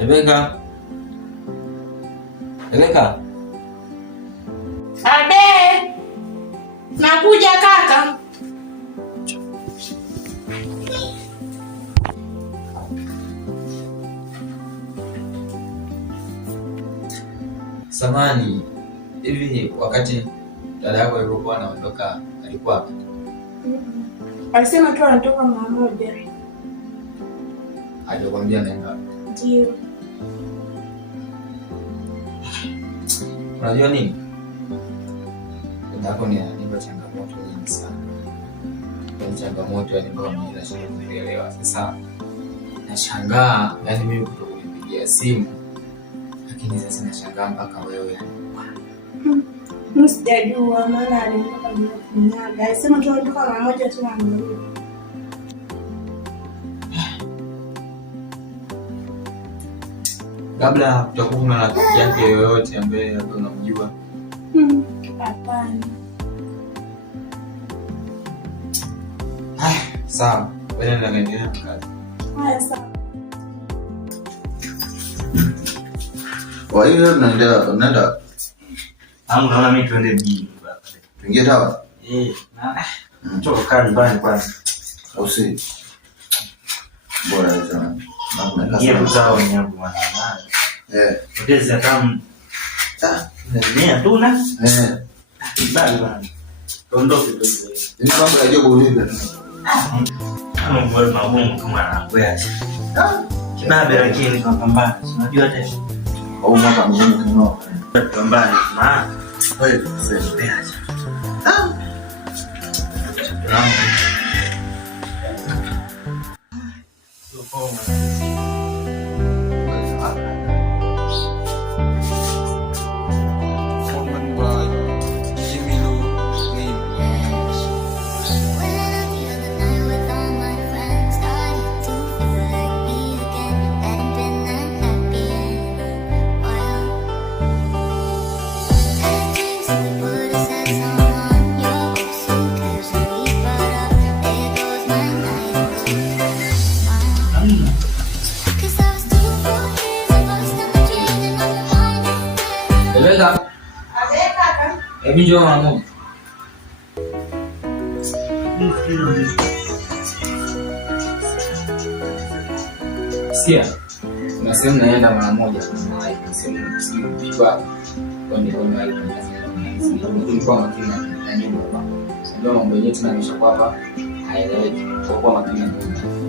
Rebeka. Abe. Nakuja kaka. Samani, hivi wakati dada yako alipokuwa anaondoka alikuwa hapa? Alisema tu anatoka mara moja. Hajakwambia naenda? Ndio. Unajua nini? Dada yako ni changamoto nyingi sana. Ni changamoto yani mpaka mimi nashindwa kuelewa. Sasa nashangaa yani mimi kutokupigia simu. Lakini sasa nashangaa mpaka wewe yani. Msijajua maana alimtoka mnyaga. Alisema tu anatoka mara moja tu na mrudi. Labda kutakuwa na rafiki yake yoyote ambaye unamjua? Hapana. Sawa. Wewe ndio unaendelea na kazi. Haya sawa. Kwa hiyo tunaenda. Naona mimi tuende mjini baba. Tuingie tawa? Choka kali nyumbani kwanza. Usi. Bora sana. Ngie kuzao ni hapo bwana. Pesa kama ndio tuna? Bali bwana. Ondoke tu. Ni mambo ya jogo ulipe. Mambo ya magumu kama anakwea. Kibabe lakini kapambana. Unajua tena. Au mwaka mzima kinao. Kapambana maana wewe sasa peaje. Rebeka. Hebu njoo mara moja. Sikia. Kuna sehemu naenda mara moja kwa sehemu sipigwa kwa ndio ndio nilikuwa makini na nyumba hapa. Ndio mambo yenyewe tunamisha kwa hapa. Haeleweki. Kwa makini na nyumba.